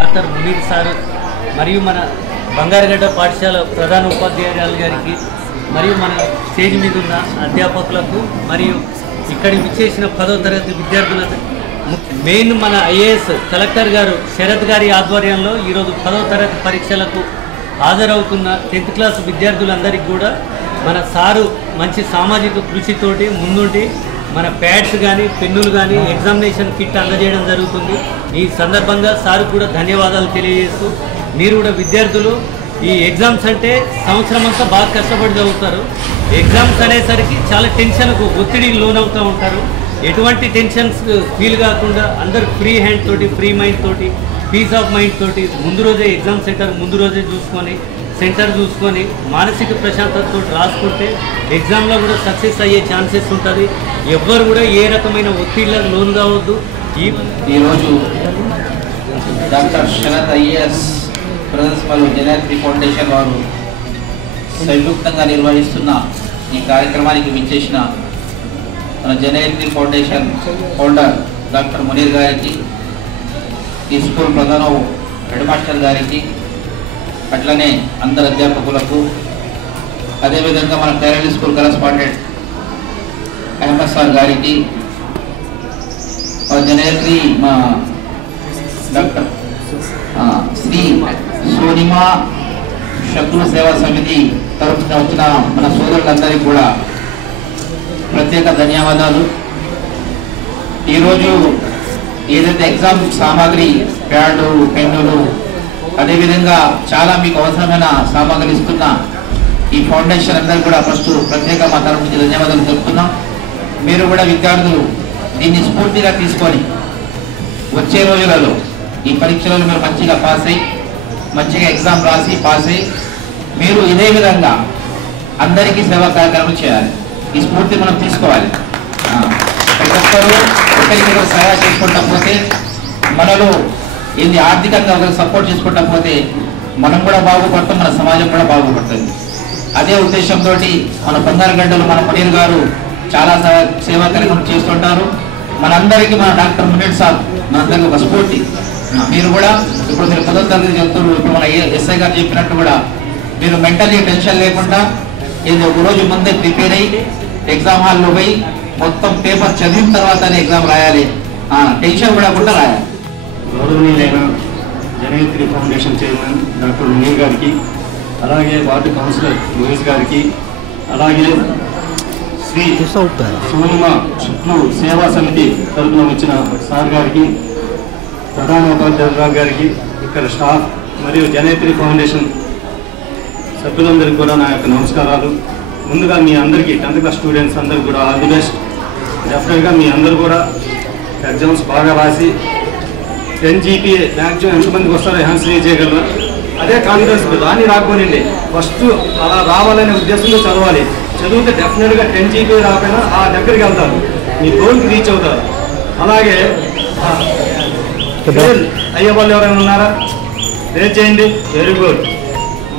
Doctor Munir sir మరియు మన బంగారగడ్డ పాఠశాల ప్రధాన ఉపాధ్యాయురాలు గారికి మరియు మన స్టేజ్ మీద ఉన్న అధ్యాపకులకు మరియు ఇక్కడికి విచ్చేసిన 10వ తరగతి విద్యార్థులకు మెయిన్ మన ఐఏఎస్ కలెక్టర్ గారు శరత్ గారి ఆధ్వర్యంలో ఈరోజు 10వ తరగతి పరీక్షలకు హాజరవుతున్న 10th క్లాస్ విద్యార్థులందరికీ కూడా మన సారు మంచి సామాజిక కృషితోటి ముందుండి మన ప్యాడ్స్ కానీ పెన్నులు కానీ ఎగ్జామినేషన్ కిట్ అందజేయడం జరుగుతుంది. ఈ సందర్భంగా సార్ కూడా ధన్యవాదాలు తెలియజేస్తూ మీరు కూడా విద్యార్థులు ఈ ఎగ్జామ్స్ అంటే సంవత్సరం అంతా బాగా కష్టపడి చదువుతారు. ఎగ్జామ్స్ అనేసరికి చాలా టెన్షన్కు ఒత్తిడికి లోనవుతూ ఉంటారు. ఎటువంటి టెన్షన్స్ ఫీల్ కాకుండా అందరు ఫ్రీ హ్యాండ్ తోటి ఫ్రీ మైండ్ తోటి పీస్ ఆఫ్ మైండ్ తోటి ముందు రోజే ఎగ్జామ్ సెంటర్ ముందు రోజే చూసుకొని సెంటర్ చూసుకొని మానసిక ప్రశాంతతతో రాసుకుంటే ఎగ్జామ్లో కూడా సక్సెస్ అయ్యే ఛాన్సెస్ ఉంటుంది. ఎవ్వరు కూడా ఏ రకమైన ఒత్తిళ్లకు లోను కావద్దు. ఈరోజు డాక్టర్ శరత్ ఐఏఎస్ బ్రదర్స్ మరియు జనయత్రి ఫౌండేషన్ వారు సంయుక్తంగా నిర్వహిస్తున్న ఈ కార్యక్రమానికి విచ్చేసిన మన Janayatri foundation founder doctor Munir గారికి, ఈ స్కూల్ ప్రధాన హెడ్ మాస్టర్ గారికి, అట్లనే అందరు అధ్యాపకులకు, అదేవిధంగా మన parent school correspondent Ahmad sir గారికి, జనయత్రి మా డాక్టర్ శ్రీ సోనిమా శత్రు సేవా సమితి తరఫున వచ్చిన మన సోదరులందరికీ కూడా ప్రత్యేక ధన్యవాదాలు. ఈరోజు ఏదైతే ఎగ్జామ్ సామాగ్రి ప్యాడు పెన్నులు అదేవిధంగా చాలా మీకు అవసరమైన సామాగ్రి ఇస్తున్న ఈ ఫౌండేషన్ అందరికీ కూడా ఫస్ట్ ప్రత్యేక మా తరఫు నుంచి ధన్యవాదాలు చెప్తున్నాం. మీరు కూడా విద్యార్థులు దీన్ని స్ఫూర్తిగా తీసుకొని వచ్చే రోజులలో ఈ పరీక్షలలో మీరు మంచిగా పాస్ అయ్యి మంచిగా ఎగ్జామ్ రాసి పాస్ అయ్యి మీరు ఇదే విధంగా అందరికీ సేవా కార్యక్రమం చేయాలి. ఈ స్ఫూర్తి మనం తీసుకోవాలి. ప్రతి ఒక్కరూ ఒకరికి సహాయం చేసుకుంటా పోతే మనలో ఇది ఆర్థికంగా ఒకరికి సపోర్ట్ చేసుకుంటా పోతే మనం కూడా బాగుపడతాం, మన సమాజం కూడా బాగుపడుతుంది. అదే ఉద్దేశంతో మన బంగారగడ్డలు మన మునీర్ గారు చాలా సేవా కార్యక్రమం చేస్తుంటారు. మనందరికీ మన డాక్టర్ మునీర్ సాబ్ మనందరికీ ఒక స్ఫూర్తి. మీరు కూడా ఇప్పుడు మీరు 10వ తరగతి చెప్తున్నారు, ఇప్పుడు మన ఎస్ఐ గారు చెప్పినట్టు కూడా మీరు మెంటల్లీ టెన్షన్ లేకుండా ఇది ఒక రోజు ముందే ప్రిపేర్ అయ్యి ఎగ్జామ్ హాల్లో పోయి మొత్తం పేపర్ చదివిన తర్వాతనే ఎగ్జామ్ రాయాలి, టెన్షన్ పడకుండా రాయాలి. గౌరవనీయులైన Janayatri foundation chairman doctor Munir గారికి, అలాగే వార్డు కౌన్సిలర్ మునీర్ గారికి, అలాగే శ్రీ సోనిమా శత్రు సేవా సమితి తరఫున వచ్చిన సార్ గారికి, ప్రధాన ఉపాధ్యాయురాలు గారికి, ఇక్కడ స్టాఫ్ మరియు జనయత్రి ఫౌండేషన్ సభ్యులందరికీ కూడా నా యొక్క నమస్కారాలు. ముందుగా మీ అందరికీ 10th క్లాస్ స్టూడెంట్స్ అందరికీ కూడా ఆల్ ది బెస్ట్. డెఫినెట్గా మీ అందరూ కూడా ఎగ్జామ్స్ బాగా రాసి 10 GPA మ్యాక్సిమం ఎంతమందికి వస్తారో ఎన్హాన్స్ చేయగలరు. అదే కాన్ఫిడెన్స్ రాని రాకపోనండి, ఫస్ట్ అలా రావాలనే ఉద్దేశంతో చదవాలి. చదివితే డెఫినెట్గా 10 GPA రాకపోయినా ఆ దగ్గరికి వెళ్తారు, మీ గోల్కి రీచ్ అవుతారు. అలాగే ఫెయిల్ అయ్యే వాళ్ళు ఎవరైనా ఉన్నారా? రేట్ చేయండి. Very good.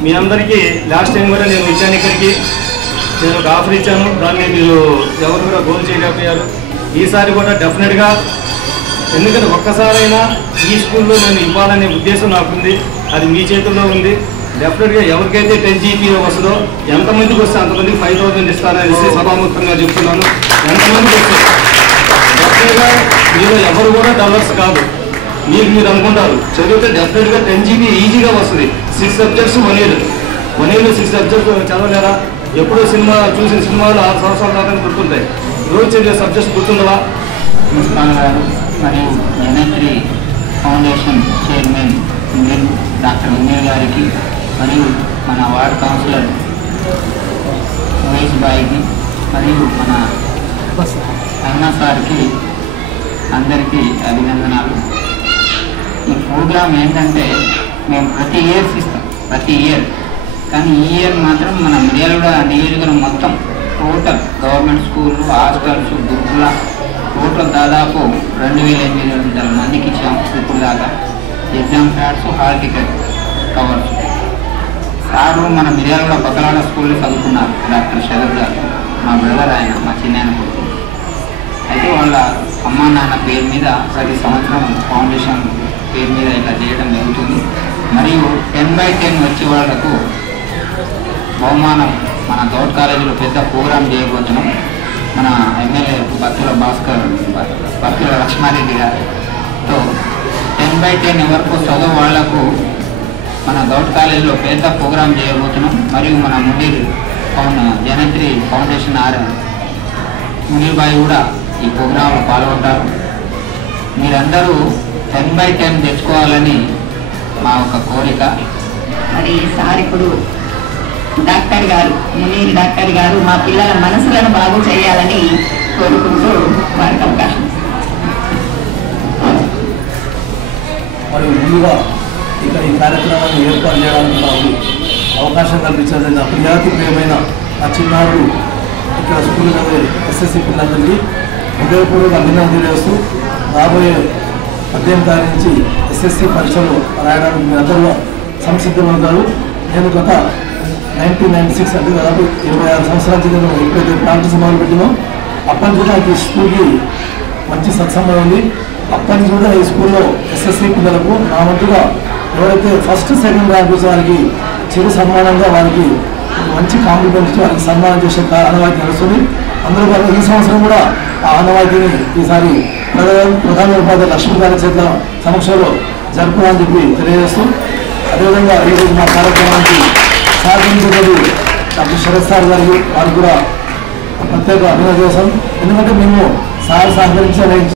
మీ అందరికీ లాస్ట్ టైం కూడా నేను ఇచ్చాను, ఇక్కడికి నేను ఒక ఆఫర్ ఇచ్చాను, దాన్ని మీరు ఎవరు కూడా గోల్ చేయలేకపోయారు. ఈసారి కూడా డెఫినెట్గా, ఎందుకంటే ఒక్కసారైనా ఈ స్కూల్లో నేను ఇవ్వాలనే ఉద్దేశం నాకుంది, అది మీ చేతుల్లో ఉంది. డెఫినెట్గా ఎవరికైతే 10 GPA వస్తుందో ఎంతమందికి వస్తే అంతమందికి 5,000 ఇస్తారనేసి సభాముఖంగా చెప్తున్నాను. ఎంతమందికి వస్తే డెఫినెట్గా మీరు ఎవరు కూడా డల్లర్స్ కాదు. మీరు అనుకుంటారు చదివితే డెఫినెట్గా 10 GPA ఈజీగా వస్తుంది. 6 సబ్జెక్ట్స్ 1 year 6 సబ్జెక్ట్స్ చదవలేరా? ఎప్పుడో సినిమా చూసిన సినిమాలు 6 సంవత్సరాల దాకా గుర్తుంటాయి. రోజు చదివే సబ్జెక్ట్స్ గుర్తుండవా? ముస్మాన్ గారు మరియు Janayatri foundation chairman doctor Munir గారికి, మరియు మన వార్డ్ కౌన్సిలర్ మహేష్ బాయికి, మరియు మన అహ్మద్ సార్కి అందరికీ అభినందనాలు. ఈ ప్రోగ్రామ్ ఏంటంటే మేము ప్రతి ఇయర్స్ ఇస్తాం, ప్రతి ఇయర్. కానీ ఈ ఇయర్ మాత్రం మన మిర్యాలగూడ నియోజకవర్గం మొత్తం టోటల్ గవర్నమెంట్ స్కూళ్ళు, హాస్టల్స్, గురుకుల టోటల్ దాదాపు 2,800 మందికి ఇచ్చాం ఇప్పుడు దాకా. Exam pads, hall ticket covers. Sir మన మిర్యాలగూడ బకలాడ స్కూల్లో చదువుకున్నారు డాక్టర్ శరత్ గారు, మా బ్రదర్ ఆయన, మా చిన్న కొడుకు. అయితే వాళ్ళ అమ్మా నాన్న పేరు మీద ప్రతి సంవత్సరం ఫౌండేషన్ పేరు మీద ఇలా చేయడం జరుగుతుంది. మరియు 10/10 వచ్చే వాళ్ళకు బహుమానం మన గౌట్ కాలేజీలో పెద్ద ప్రోగ్రాం చేయబోతున్నాం. మన ఎమ్మెల్యే బత్తుల లక్ష్మారెడ్డి గారితో 10/10 ఎవరికో చదువు వాళ్లకు మన గౌట్ కాలేజీలో పెద్ద ప్రోగ్రాం చేయబోతున్నాం. మరియు మన జనత్రి ఫౌండేషన్ మునీర్ బాయ్ కూడా ఈ ప్రోగ్రాంలో పాల్గొంటారు. మీరందరూ 10/10 తెచ్చుకోవాలని మా ఒక కోరిక. మరి సార్ ఇప్పుడు డాక్టర్ గారు మునీర్ డాక్టర్ గారు మా పిల్లల మనసులను బాగు చేయాలని కోరుకుంటూ వారికి అవకాశం. మరియు ముందుగా ఇక్కడ ఈ కార్యక్రమాన్ని ఏర్పాటు చేయడానికి నాకు అవకాశం కల్పించిన నా ప్రియాతి ప్రియమైన నా చిన్నారులు ఇక్కడ స్కూల్ చదివే ఎస్ఎస్సి పిల్లలందరికీ హృదయపూర్వక అభినందనలు తెలియజేస్తూ రాబోయే 18వ తారీఖు నుంచి ఎస్ఎస్సి పరీక్షలు రాయడానికి మీ అందరూ సంసిద్ధమవుతారు. నేను గత 1996 అంటే దాదాపు 26 సంవత్సరాల క్రితం ఎప్పుడైతే ప్రాక్టీస్ మొదలు పెట్టినో అప్పటి నుంచి నాకు ఈ స్కూల్కి మంచి సత్సంగం ఉంది. అప్పటి నుంచి కూడా ఈ స్కూల్లో ఎస్ఎస్సి పిల్లలకు నా వంతుగా ఎవరైతే ఫస్ట్ సెకండ్ ర్యాంక్ వచ్చే వారికి చిరు సన్మానంగా వారికి మంచి కాంప్లిమెంట్స్ వారికి సన్మానం చేసే ఆనవాయితీ నడుస్తుంది. అందులో ఈ సంవత్సరం కూడా ఆ ఆనవాయితీని ఈసారి ప్రధాన ఉపాధ్యాయులు లక్ష్మీ గారి చేతుల సమక్షంలో జరుపుకోవాలని చెప్పి తెలియజేస్తూ, అదేవిధంగా ఈరోజు మా కార్యక్రమానికి సహకరించినది డాక్టర్ శరత్ సార్ గారికి వారికి కూడా ప్రత్యేక అభినందన చేస్తాం. ఎందుకంటే మేము సార్ సహకరించాలని